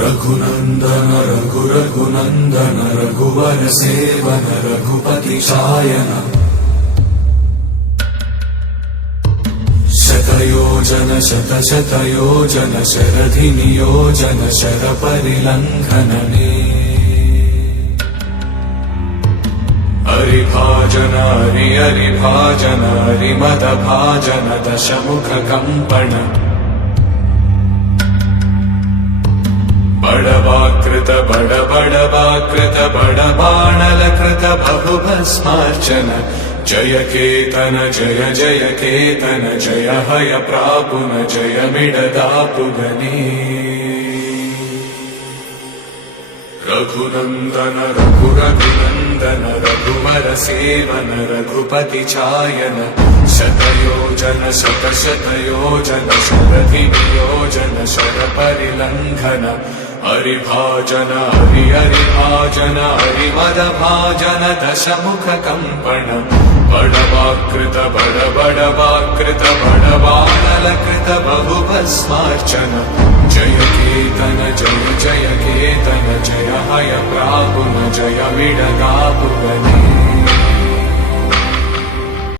रघुनन्दन रघुनन्दन रघुवर seven Raghupati चायन शतयोजन शतशतयोजन शरधि नियोजन शरपरिलङ्घनने हरिभाजन हरिभाजन हरिमदभाजन दशमुख कम्पण बड़वाकृत बड़बाणलकृत बहुभस्मार्चन जय केतन जय जय केतन जय हय प्रापुन जय मिडदापुगनी रघुनन्दन रघुनन्दन रघुवर सेवन रघुपति चायन शतयोजन शतशतयोजन शरधि नियोजन शरपरिलङ्घन हरिभाजन हरिभाजन हरिमदभाजन दशमुख कम्पण बड़वाकृत बड़बाणलकृत बहुभस्मार्चन जय केतन जय जय केतन जय हय प्रापुन जय मिडदापुगनी